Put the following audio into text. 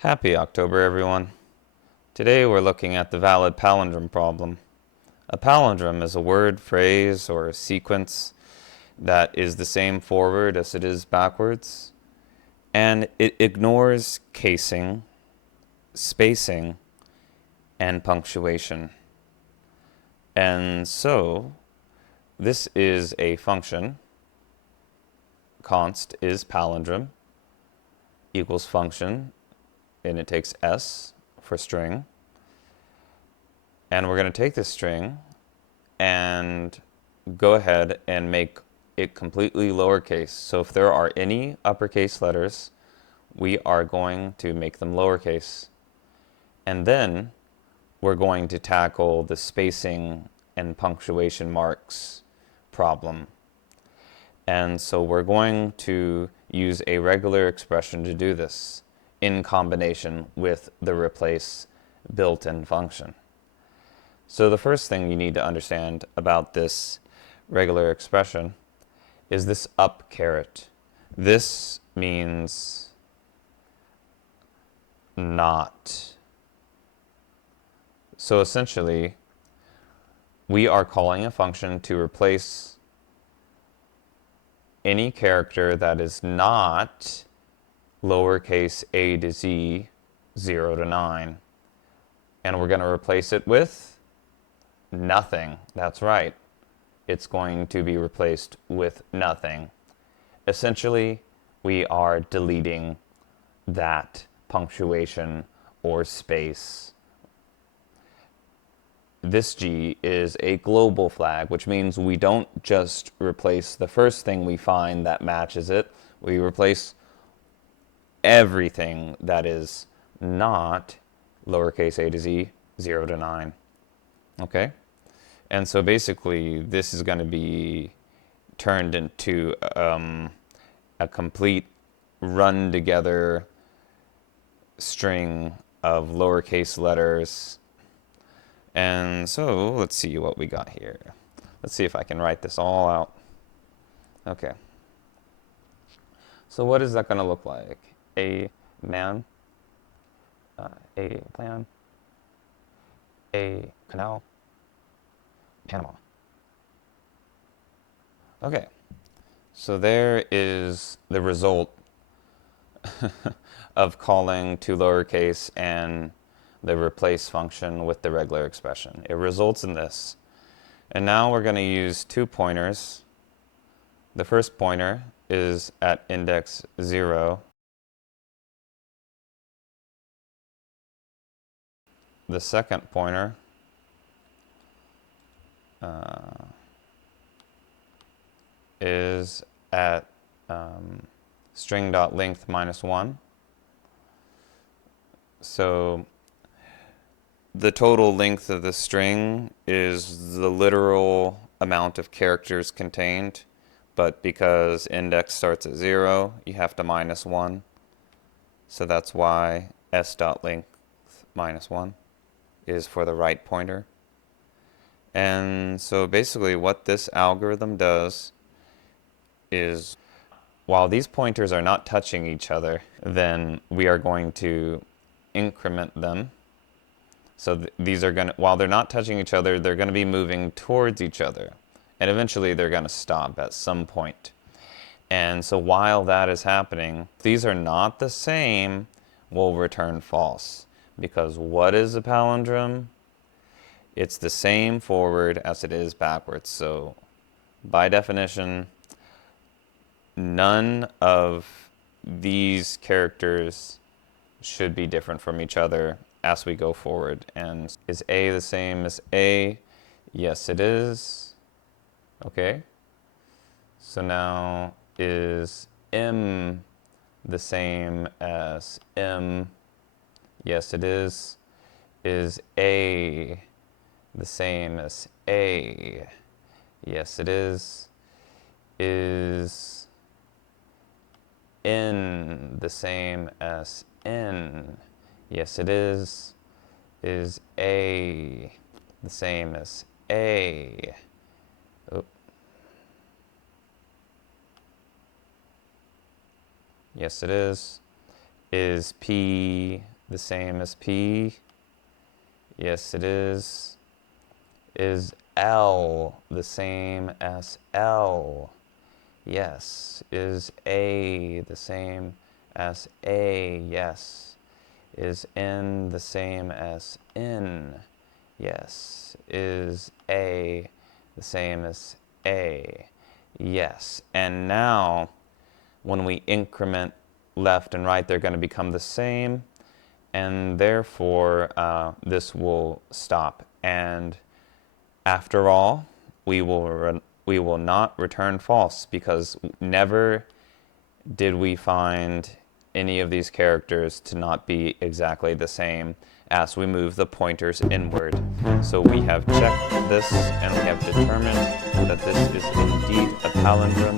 Happy October, everyone. Today we're looking at the valid palindrome problem. A palindrome is a word, phrase, or a sequence that is the same forward as it is backwards, and it ignores casing, spacing, and punctuation. And so, this is a function. Const is palindrome equals function, and it takes s for string. And we're going to take this string and go ahead and make it completely lowercase. So if there are any uppercase letters, we are going to make them lowercase. And then we're going to tackle the spacing and punctuation marks problem. And so we're going to use a regular expression to do this in combination with the replace built-in function. So the first thing you need to understand about this regular expression is this up caret. This means not. So essentially, we are calling a function to replace any character that is not lowercase a to z 0 to 9. And we're going to replace it with nothing. That's right. It's going to be replaced with nothing. Essentially, we are deleting that punctuation or space. This G is a global flag, which means we don't just replace the first thing we find that matches it. We replace everything that is not lowercase a to z 0 to 9. Okay? And so basically, this is going to be turned into a complete run together string of lowercase letters. And so let's see what we got here. Let's see if I can write this all out. Okay. So what is that going to look like? A man, a plan, a canal, Panama. Okay, so there is the result of calling to lowercase and the replace function with the regular expression. It results in this. And now we're going to use two pointers. The first pointer is at index 0. The second pointer is at string.length -1. So the total length of the string is the literal amount of characters contained, but because index starts at 0, you have to -1. So that's why s.length -1 is for the right pointer. And so basically what this algorithm does is, while these pointers are not touching each other, then we are going to increment them. So these are going to, while they're not touching each other, they're going to be moving towards each other. And eventually they're going to stop at some point. And so while that is happening, these are not the same, we'll return false. Because what is a palindrome? It's the same forward as it is backwards. So by definition, none of these characters should be different from each other as we go forward. And is A the same as A? Yes, it is. Okay. So now is M the same as M? Yes, it is. Is A the same as A? Yes, it is. Is N the same as N? Yes, it is. Is A the same as A? Oh. Yes, it is. Is P the same as P? Yes, it is. Is L the same as L? Yes. Is A the same as A? Yes. Is N the same as N? Yes. Is A the same as A? Yes. And now, when we increment left and right, they're going to become the same, and therefore this will stop. And after all, we will not return false, because never did we find any of these characters to not be exactly the same as we move the pointers inward. So we have checked this, and we have determined that this is indeed a palindrome.